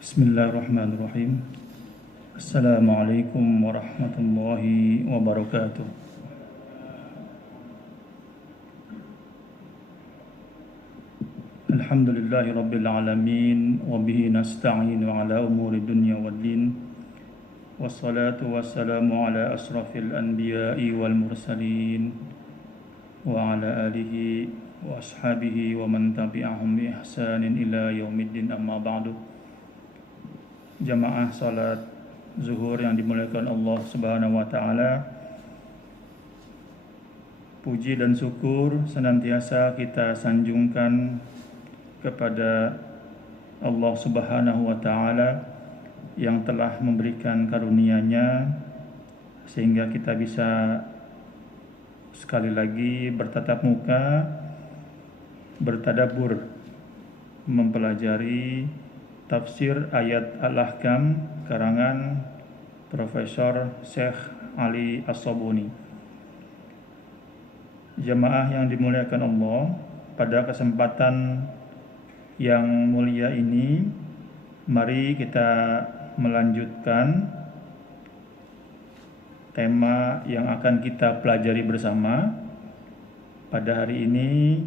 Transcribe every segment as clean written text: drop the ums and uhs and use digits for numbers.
Bismillahirrahmanirrahim. Assalamualaikum warahmatullahi wabarakatuh. Alhamdulillahi rabbil alamin wa bihi nasta'inu ala umuri dunya waddin. Wassalatu wassalamu ala asrafil anbiya'i wal mursalin wa ala alihi wa ashabihi wa man tabi'ahum bi ihsanin ila yaumiddin, amma ba'du. Jamaah salat zuhur yang dimuliakan Allah Subhanahu wa taala, puji dan syukur senantiasa kita sanjungkan kepada Allah Subhanahu wa taala yang telah memberikan karunia-Nya sehingga kita bisa sekali lagi bertatap muka, bertadabbur, mempelajari tafsir ayat Al-Ahkam karangan Profesor Syekh Ali As-Sabuni. Jamaah yang dimuliakan Allah, pada kesempatan yang mulia ini mari kita melanjutkan tema yang akan kita pelajari bersama. Pada hari ini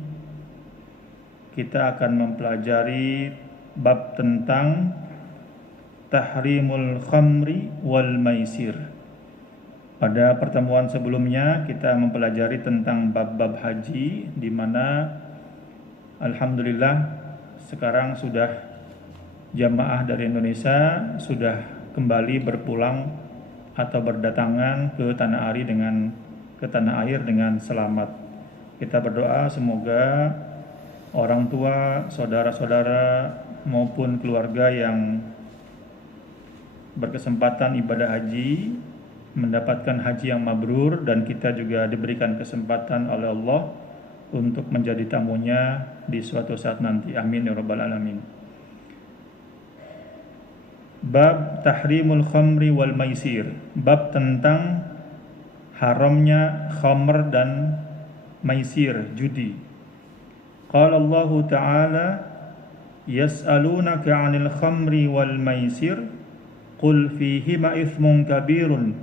kita akan mempelajari bab tentang tahrimul khamri wal maisir. Pada pertemuan sebelumnya kita mempelajari tentang bab-bab haji, di mana alhamdulillah sekarang sudah jamaah dari Indonesia sudah kembali berpulang atau berdatangan ke tanah air dengan selamat. Kita berdoa semoga orang tua, saudara-saudara maupun keluarga yang berkesempatan ibadah haji mendapatkan haji yang mabrur, dan kita juga diberikan kesempatan oleh Allah untuk menjadi tamunya di suatu saat nanti. Amin ya rabbal alamin. Bab tahrimul khamri wal maisir, bab tentang haramnya khamr dan maisir, judi. Qala Allah Ta'ala yas'alunaka 'anil khamri wal maisir qul fihima ithmun kabirun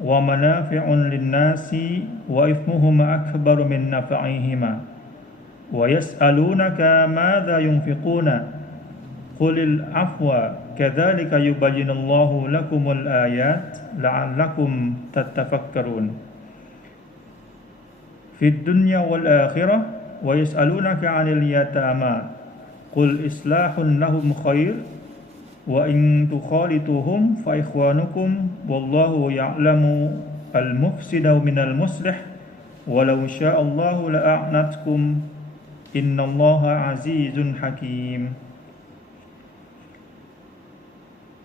wa manafi'un lin-nasi wa ithmuhuma akbaru min naf'ihima wa yas'alunaka madza yunfiquna qulil afwa kadzalika yubayyinullahu lakumul ayat la'allakum tattafakkarun fid dunya wal akhirah wa yas'alunaka 'anil yatama qul islahun lahum khair wa in tukhalituhum fa ikhwanukum wallahu ya'lamu al-mufsida minal muslih walau sya'allahu la'anatkum innallaha azizun hakim.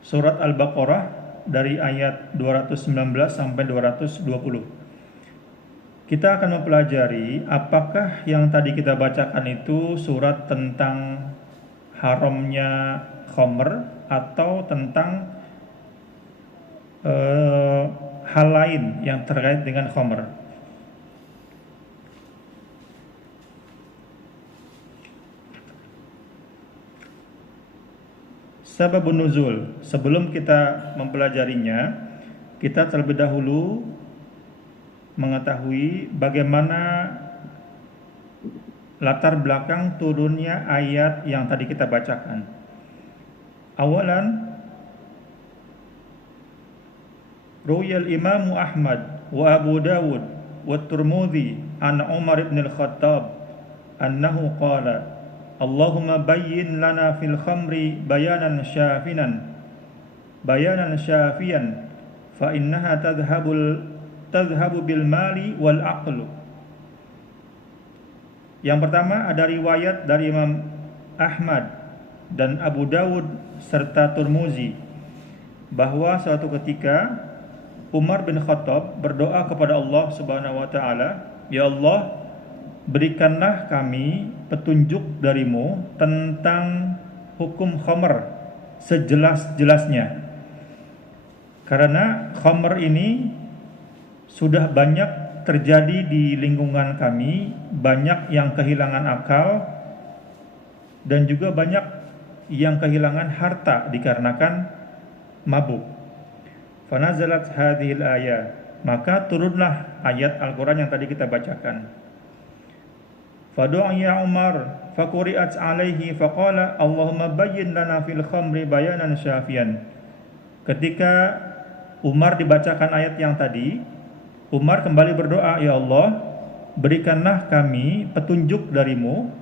Surat Al-Baqarah dari ayat 219 sampai 220. Kita akan mempelajari apakah yang tadi kita bacakan itu surat tentang haramnya khamr atau tentang hal lain yang terkait dengan khamr. Sababun nuzul. Sebelum kita mempelajarinya, kita terlebih dahulu mengetahui bagaimana latar belakang turunnya ayat yang tadi kita bacakan. Awalan, Ruwiyal Imam Ahmad wa Abu Dawud wa Tirmidzi an Umar ibn al-Khattab annahu qala Allahumma bayyin lana fil khamri bayanan syafiyan fa innaha tadhhabu bil mali wal aqlu. Yang pertama ada riwayat dari Imam Ahmad dan Abu Dawud serta Tirmidzi bahwa suatu ketika Umar bin Khattab berdoa kepada Allah Subhanahu wa taala, "Ya Allah, berikanlah kami petunjuk darimu tentang hukum khamr sejelas-jelasnya." Karena khamr ini sudah banyak terjadi di lingkungan kami, banyak yang kehilangan akal dan juga banyak yang kehilangan harta dikarenakan mabuk. Fanazalat hadhil ayat, maka turunlah ayat Al-Quran yang tadi kita bacakan. Fadu'a Umar faquri'at alaihi faqala Allahumma bayyin lana fil khamri bayanan syafian. Ketika Umar dibacakan ayat yang tadi, Umar kembali berdoa, ya Allah, berikanlah kami petunjuk darimu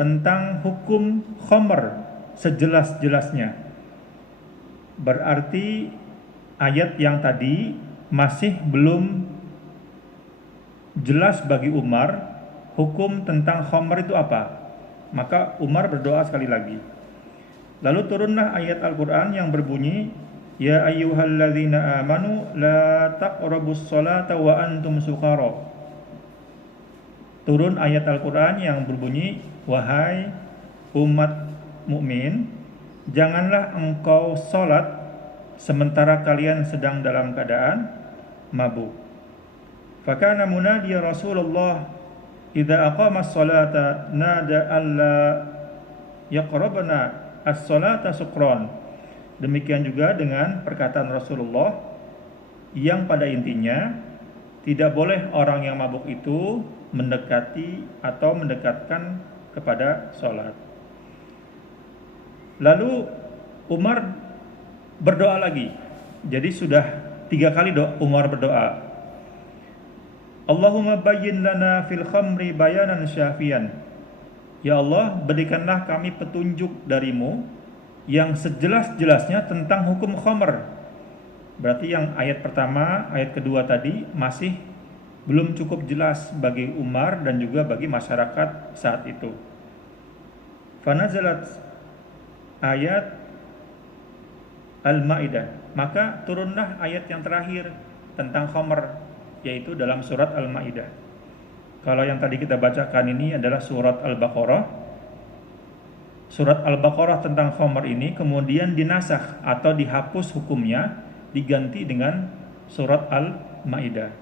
tentang hukum khamr sejelas-jelasnya. Berarti ayat yang tadi masih belum jelas bagi Umar hukum tentang khamr itu apa. Maka Umar berdoa sekali lagi. Lalu turunlah ayat Al-Quran yang berbunyi, ya ayyuhalladzina amanu la taqrabus sholata wa antum sukara. Turun ayat Al-Quran yang berbunyi, wahai umat mukmin, janganlah engkau sholat sementara kalian sedang dalam keadaan mabuk. Fakana munadi Rasulullah idza aqama as-salata nada alla yaqrabna as-salata sukran. Demikian juga dengan perkataan Rasulullah yang pada intinya tidak boleh orang yang mabuk itu mendekati atau mendekatkan kepada sholat. Lalu Umar berdoa lagi. Jadi sudah 3 kali Umar berdoa. Allahumma bayyin lana fil khamri bayanan syafian. Ya Allah, berikanlah kami petunjuk darimu yang sejelas-jelasnya tentang hukum khamr. Berarti yang ayat pertama, ayat kedua tadi masih belum cukup jelas bagi Umar dan juga bagi masyarakat saat itu. Fanazalat ayat Al-Maidah, maka turunlah ayat yang terakhir tentang khamr, yaitu dalam surat Al-Maidah. Kalau yang tadi kita bacakan ini adalah surat Al-Baqarah. Surat Al-Baqarah tentang khamr ini kemudian dinasakh atau dihapus hukumnya, diganti dengan surat Al-Maidah.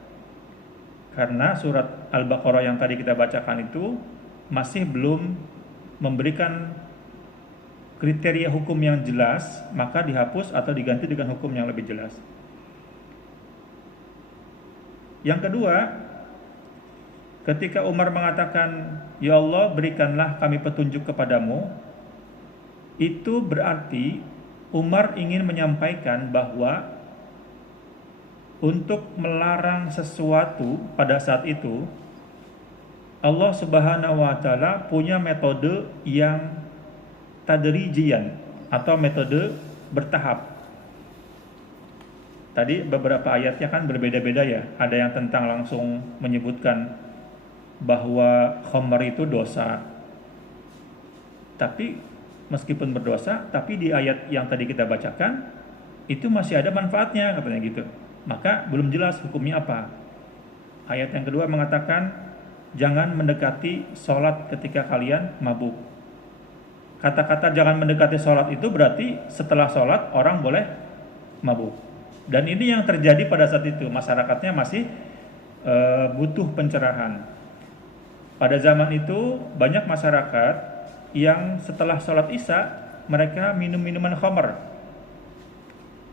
Karena surat Al-Baqarah yang tadi kita bacakan itu masih belum memberikan kriteria hukum yang jelas, maka dihapus atau diganti dengan hukum yang lebih jelas. Yang kedua, ketika Umar mengatakan, ya Allah, berikanlah kami petunjuk kepadamu, itu berarti Umar ingin menyampaikan bahwa untuk melarang sesuatu pada saat itu, Allah Subhanahu wa Ta'ala punya metode yang tadrijian atau metode bertahap. Tadi beberapa ayatnya kan berbeda-beda ya. Ada yang tentang langsung menyebutkan bahwa khamr itu dosa. Tapi meskipun berdosa, tapi di ayat yang tadi kita bacakan itu masih ada manfaatnya, katanya gitu. Maka belum jelas hukumnya apa. Ayat yang kedua mengatakan jangan mendekati sholat ketika kalian mabuk. Kata-kata jangan mendekati sholat itu berarti setelah sholat orang boleh mabuk. Dan ini yang terjadi pada saat itu. Masyarakatnya masih butuh pencerahan. Pada zaman itu banyak masyarakat yang setelah sholat isya mereka minum minuman khamr.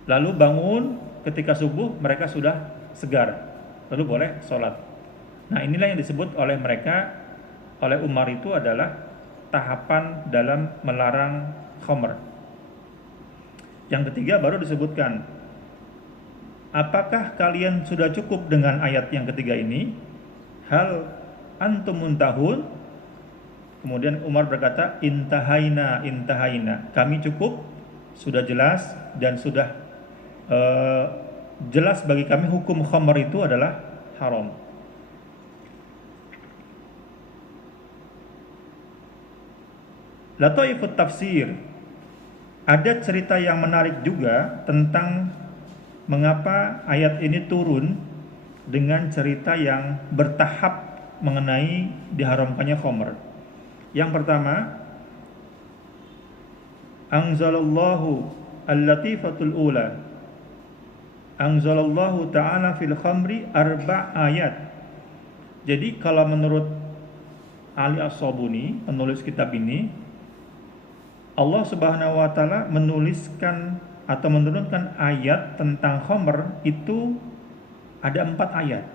Lalu bangun ketika subuh mereka sudah segar, lalu boleh sholat. Nah, inilah yang disebut oleh mereka, oleh Umar itu adalah tahapan dalam melarang khamr. Yang ketiga baru disebutkan, apakah kalian sudah cukup dengan ayat yang ketiga ini? Hal antum muntahun? Kemudian Umar berkata, intahaina, intahaina. Kami cukup, sudah jelas dan sudah jelas bagi kami hukum khamr itu adalah haram. Lataifut tafsir, ada cerita yang menarik juga tentang mengapa ayat ini turun dengan cerita yang bertahap mengenai diharamkannya khamr. Yang pertama, anzalallahu al-latifatul ula, anzalallahu ta'ala fil khamri ayat. Jadi kalau menurut Ali As-Sabuni, penulis kitab ini, Allah Subhanahu wa taala menuliskan atau menurunkan ayat tentang khamr itu ada 4 ayat.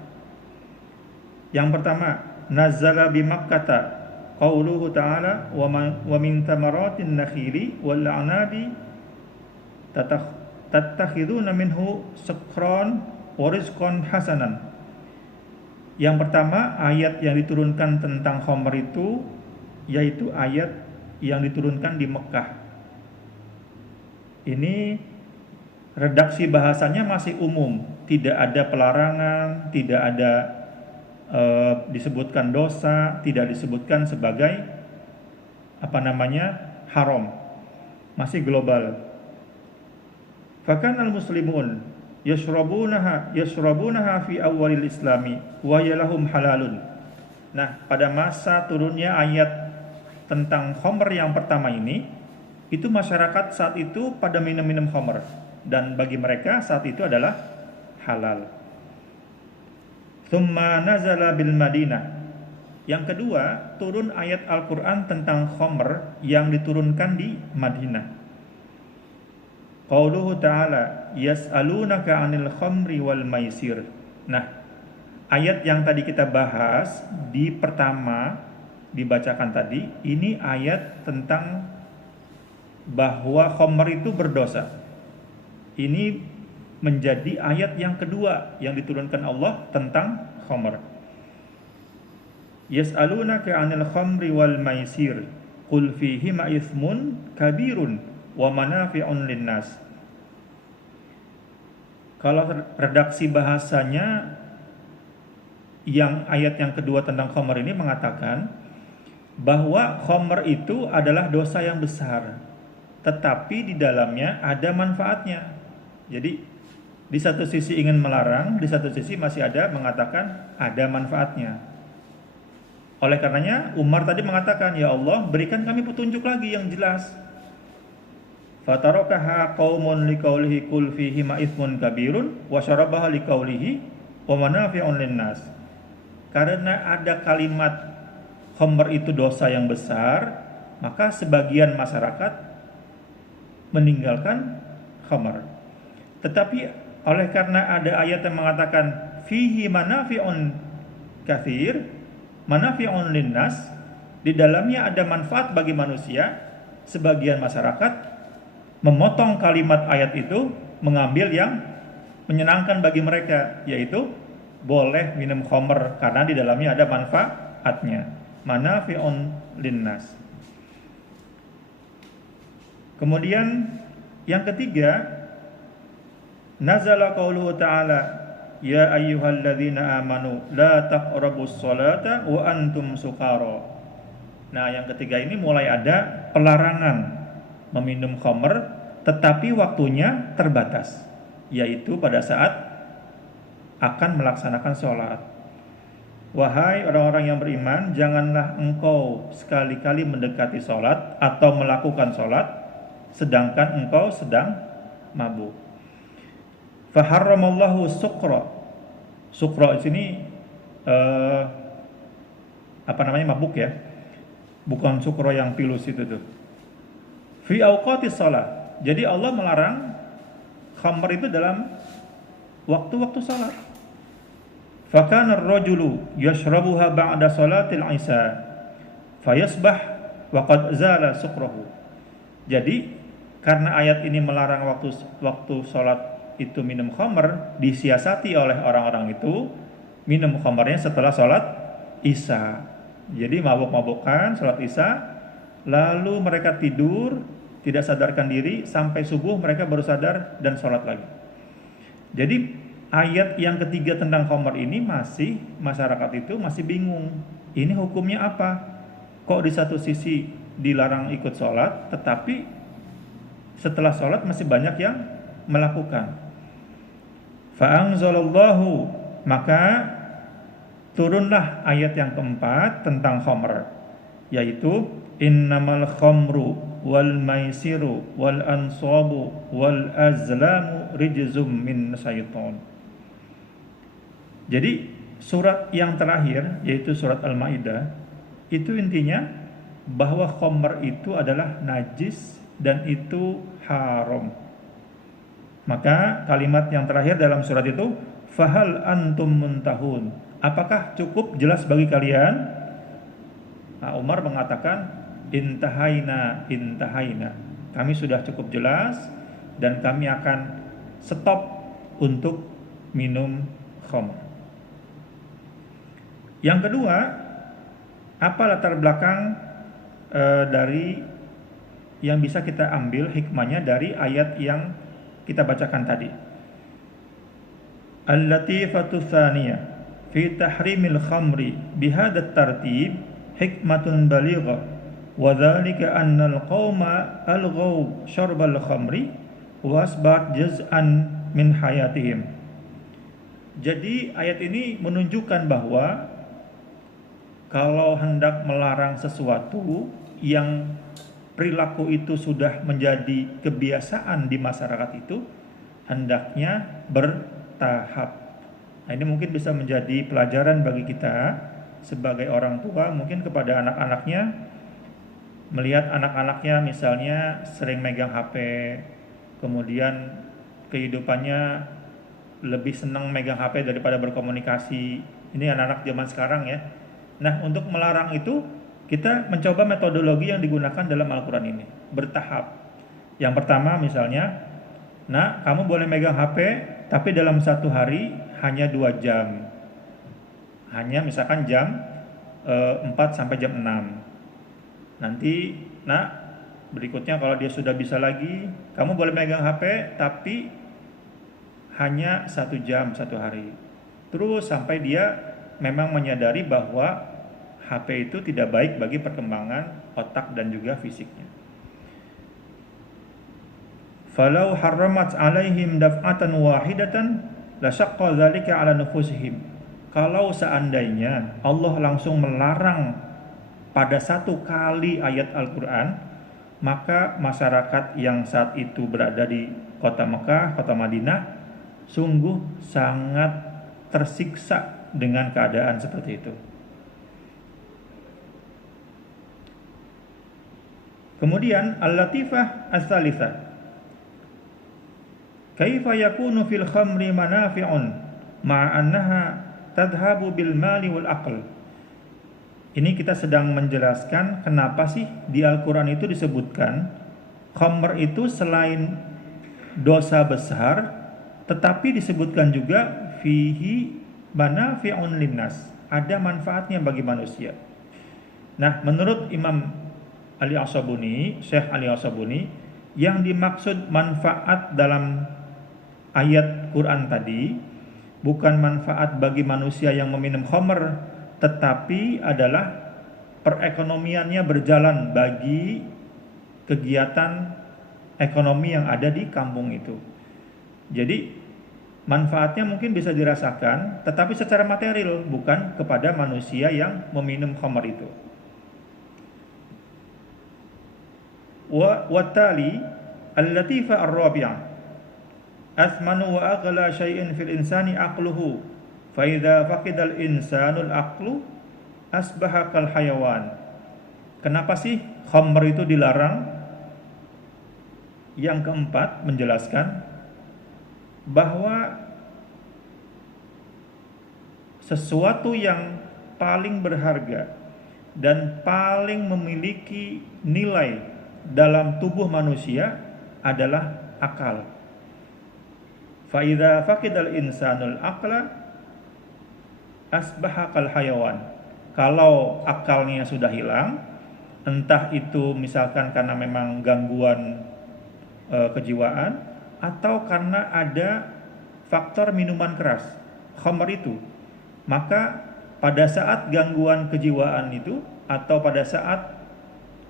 Yang pertama, nazzala bi Makkata qauluhu ta'ala wa min thamaratin nakhili wal a'nabi tattakhiduna minhu sukran wa rizqan hasanan. Yang pertama, ayat yang diturunkan tentang khamr itu yaitu ayat yang diturunkan di Mekah. Ini redaksi bahasanya masih umum, tidak ada pelarangan, tidak ada disebutkan dosa, tidak disebutkan sebagai haram, masih global. Fakanal muslimun yashrabunaha fi awalil islami wa yalahum halalun. Nah, pada masa turunnya ayat tentang khamr yang pertama ini, itu masyarakat saat itu pada minum-minum khamr, dan bagi mereka saat itu adalah halal. Tsumma nazala bil Madinah. Yang kedua, turun ayat Al-Qur'an tentang khamr yang diturunkan di Madinah. Qauluhu ta'ala yas'alunaka 'anil khamri wal maisir. Nah, ayat yang tadi kita bahas di pertama dibacakan tadi, ini ayat tentang bahwa khamr itu berdosa. Ini menjadi ayat yang kedua yang diturunkan Allah tentang khamr. Yas'alunaka 'anil khamri wal maisir qul fihima itsmun kabirun wa manafi'un linnas. Kalau redaksi bahasanya yang ayat yang kedua tentang khamr ini mengatakan bahwa khamr itu adalah dosa yang besar, tetapi di dalamnya ada manfaatnya. Jadi di satu sisi ingin melarang, di satu sisi masih ada mengatakan ada manfaatnya. Oleh karenanya Umar tadi mengatakan, ya Allah, berikan kami petunjuk lagi yang jelas. Fatarakaha qaumun liqaulihi qul fihi ma itsmun kabirun wa syarabaha liqaulihi wa manafi'un linnas. Karena ada kalimat khamr itu dosa yang besar, maka sebagian masyarakat meninggalkan khamr. Tetapi oleh karena ada ayat yang mengatakan fihi manafi'un katsir, manafi'un linnas, di dalamnya ada manfaat bagi manusia, sebagian masyarakat memotong kalimat ayat itu, mengambil yang menyenangkan bagi mereka, yaitu boleh minum khamr karena di dalamnya ada manfaatnya, manafi'un linnas. Kemudian yang ketiga, nazala qauluhu ta'ala ya ayyuhalladzina amanu la taqrabus sholata wa antum sukara. Nah, yang ketiga ini mulai ada pelarangan meminum khamr, tetapi waktunya terbatas, yaitu pada saat akan melaksanakan sholat. Wahai orang-orang yang beriman, janganlah engkau sekali-kali mendekati sholat atau melakukan sholat sedangkan engkau sedang mabuk. Faharramallahu sukra. Sukra di sini mabuk ya, bukan sukra yang pilus itu tuh. Fi awqatis shalah. Jadi Allah melarang khamr itu dalam waktu-waktu salat. Fakana ar-rajulu yashrabuha ba'da salatil isya fayasbah wa qad zala sukrahu. Jadi karena ayat ini melarang waktu salat itu minum khamr, disiasati oleh orang-orang itu minum khamrnya setelah salat isya. Jadi mabuk-mabukan salat isya, lalu mereka tidur, tidak sadarkan diri, sampai subuh mereka baru sadar dan sholat lagi. Jadi ayat yang ketiga tentang khamr ini masyarakat itu masih bingung. Ini hukumnya apa? Kok di satu sisi dilarang ikut sholat, tetapi setelah sholat masih banyak yang melakukan. Fa'anzalallahu, maka turunlah ayat yang keempat tentang khamr, yaitu innamal khamru wal maisiru wal ansabu wal azlamu rijzum min syaitan. Jadi surat yang terakhir, yaitu surat Al-Maidah, itu intinya bahwa khamr itu adalah najis dan itu haram. Maka kalimat yang terakhir dalam surat itu, fahal antum muntahun, apakah cukup jelas bagi kalian? Nah, Umar mengatakan, intahaina, intahaina, kami sudah cukup jelas dan kami akan stop untuk minum khamr. Yang kedua, apa latar belakang dari yang bisa kita ambil hikmahnya dari ayat yang kita bacakan tadi? Al-latifatu tsaniyah fi tahrimil khamri bihadat tartib hikmatun balighah wa dzalika anna al-qauma alghaw syarbal khamri wa asbat juz'an min hayatihim. Jadi ayat ini menunjukkan bahwa kalau hendak melarang sesuatu yang perilaku itu sudah menjadi kebiasaan di masyarakat itu, hendaknya bertahap. Nah, ini mungkin bisa menjadi pelajaran bagi kita sebagai orang tua, mungkin kepada anak-anaknya, melihat anak-anaknya misalnya sering megang HP, kemudian kehidupannya lebih senang megang HP daripada berkomunikasi. Ini anak-anak zaman sekarang ya. Nah, untuk melarang itu kita mencoba metodologi yang digunakan dalam Al-Quran ini, bertahap. Yang pertama misalnya, nah kamu boleh megang HP, tapi dalam satu hari hanya 2 jam. Hanya misalkan jam 4 sampai jam 6. Nanti, nah berikutnya kalau dia sudah bisa lagi, kamu boleh megang HP, tapi hanya 1 jam satu hari. Terus sampai dia memang menyadari bahwa HP itu tidak baik bagi perkembangan otak dan juga fisiknya. Falau harramat alaihim daf'atan wahidatan lasyaqqa dzalika ala nufusihim. Kalau seandainya Allah langsung melarang pada satu kali ayat Al-Quran, maka masyarakat yang saat itu berada di kota Mekah, kota Madinah, sungguh sangat tersiksa dengan keadaan seperti itu. Kemudian al-latifah as-salitsah, kaifa yakunu fil khamri manafi'un ma'annaha tadhhabu bil mali wal aql. Ini kita sedang menjelaskan kenapa sih di Al-Quran itu disebutkan khamr itu selain dosa besar, tetapi disebutkan juga fihi manafi'un linnas, ada manfaatnya bagi manusia. Nah, menurut Imam Ali As-Sabuni, Syekh Ali As-Sabuni, yang dimaksud manfaat dalam ayat Quran tadi bukan manfaat bagi manusia yang meminum khamr, tetapi adalah perekonomiannya berjalan bagi kegiatan ekonomi yang ada di kampung itu. Jadi manfaatnya mungkin bisa dirasakan, tetapi secara material, bukan kepada manusia yang meminum khamr itu. Wattali al-latifa ar-rabi'ah asmanu wa aghla syai'in fil insani aqluhu fa idza faqida al-insanu al-aqlu asbaha kal hayawan. Kenapa sih khamr itu dilarang? Yang keempat menjelaskan bahwa sesuatu yang paling berharga dan paling memiliki nilai dalam tubuh manusia adalah akal. Fa idza faqidal insanul aqla asbaha kal hayawan. Kalau akalnya sudah hilang, entah itu misalkan karena memang gangguan kejiwaan atau karena ada faktor minuman keras, khamr itu, maka pada saat gangguan kejiwaan itu atau pada saat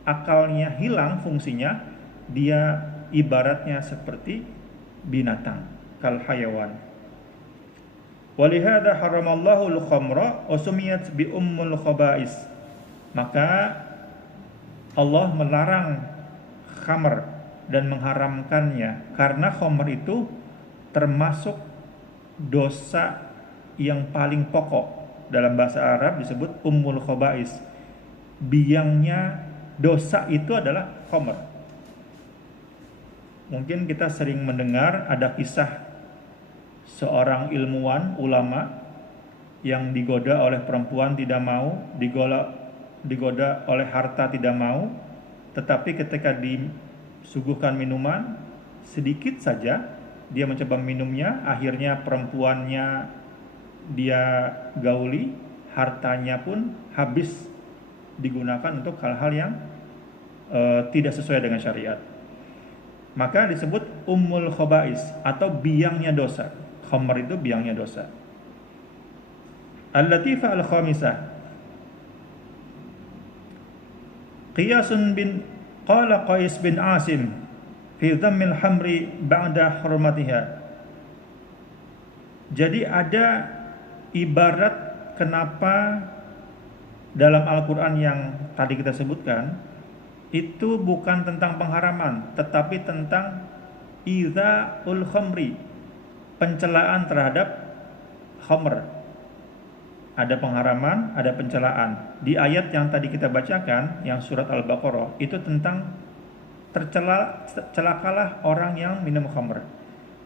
akalnya hilang fungsinya, dia ibaratnya seperti binatang, kal hayawan. Walihada haramallahu al-khamra wa sumiyat bi ummul khaba'is. Maka Allah melarang khamr dan mengharamkannya karena khamr itu termasuk dosa yang paling pokok. Dalam bahasa Arab disebut ummul khaba'is, biangnya dosa itu adalah khamr. Mungkin kita sering mendengar ada kisah seorang ilmuwan, ulama yang digoda oleh perempuan tidak mau, digoda oleh harta tidak mau, tetapi ketika disuguhkan minuman sedikit saja dia mencoba minumnya, akhirnya perempuannya dia gauli, hartanya pun habis digunakan untuk hal-hal yang tidak sesuai dengan syariat. Maka disebut ummul khaba'is atau biangnya dosa. Khamr itu biangnya dosa. Al-latifah al-khamisah. Qiyasun bin qala Qais bin Asim fi dhammil hamri ba'da hurmatiha. Jadi ada ibarat kenapa dalam Al-Quran yang tadi kita sebutkan itu bukan tentang pengharaman, tetapi tentang idza'ul khamri, pencelaan terhadap khamr. Ada pengharaman, ada pencelaan. Di ayat yang tadi kita bacakan, yang surat Al-Baqarah, itu tentang celakalah orang yang minum khamr.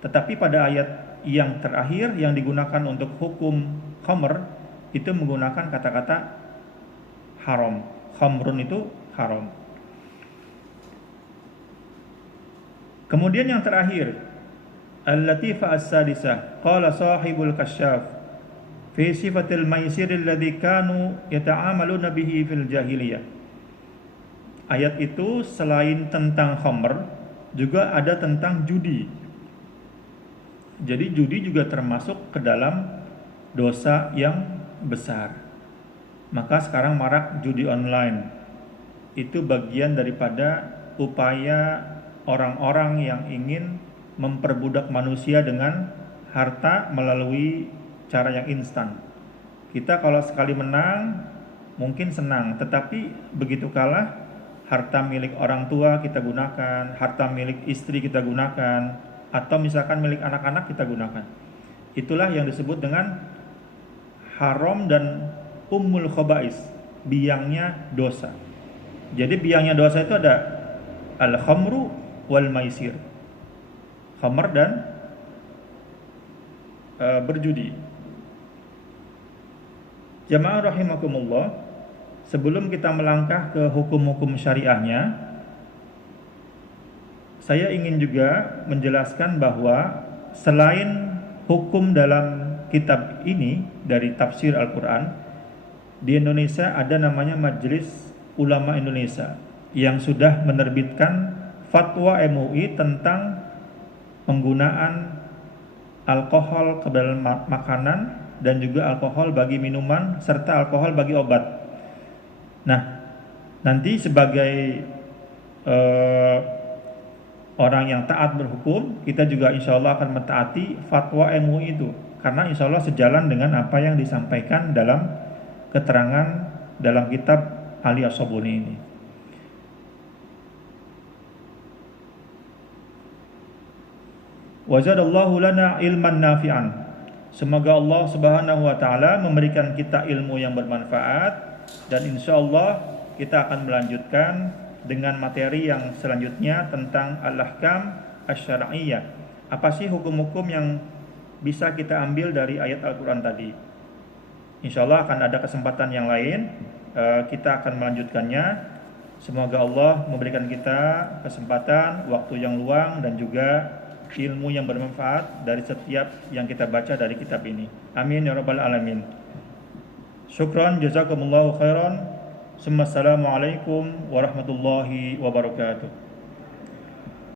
Tetapi pada ayat yang terakhir yang digunakan untuk hukum khamr itu menggunakan kata-kata haram. Khamrun itu haram. Kemudian yang terakhir, al-latifah as-sadisah, qala sahibul kasyaf fi sifatil maisir alladhi kanu yata'amaluna bihi fil jahiliyah. Ayat itu selain tentang khamr juga ada tentang judi. Jadi judi juga termasuk ke dalam dosa yang besar. Maka sekarang marak judi online. Itu bagian daripada upaya orang-orang yang ingin memperbudak manusia dengan harta melalui cara yang instan. Kita kalau sekali menang mungkin senang, tetapi begitu kalah harta milik orang tua kita gunakan, harta milik istri kita gunakan, atau misalkan milik anak-anak kita gunakan. Itulah yang disebut dengan haram dan ummul khaba'is, biangnya dosa. Jadi biangnya dosa itu ada al-khamru wal maisir, khamr dan berjudi. Jamaah rahimakumullah, sebelum kita melangkah ke hukum-hukum syariahnya, saya ingin juga menjelaskan bahwa selain hukum dalam kitab ini dari tafsir Al-Quran, di Indonesia ada namanya Majelis Ulama Indonesia yang sudah menerbitkan fatwa MUI tentang penggunaan alkohol ke dalam makanan dan juga alkohol bagi minuman serta alkohol bagi obat. Nah, nanti sebagai orang yang taat berhukum, kita juga insya Allah akan mentaati fatwa MUI itu, karena insya Allah sejalan dengan apa yang disampaikan dalam keterangan dalam kitab Ali As-Sabuni ini. Wazadallahu lana ilman nafi'an. Semoga Allah Subhanahu wa taala memberikan kita ilmu yang bermanfaat, dan insyaallah kita akan melanjutkan dengan materi yang selanjutnya tentang al-ahkam asy-syar'iyyah. Apa sih hukum-hukum yang bisa kita ambil dari ayat Al-Qur'an tadi? Insyaallah akan ada kesempatan yang lain, kita akan melanjutkannya. Semoga Allah memberikan kita kesempatan, waktu yang luang, dan juga ilmu yang bermanfaat dari setiap yang kita baca dari kitab ini. Amin ya rabbal alamin. Syukran, jazakumullahu khairan. Assalamualaikum warahmatullahi wabarakatuh.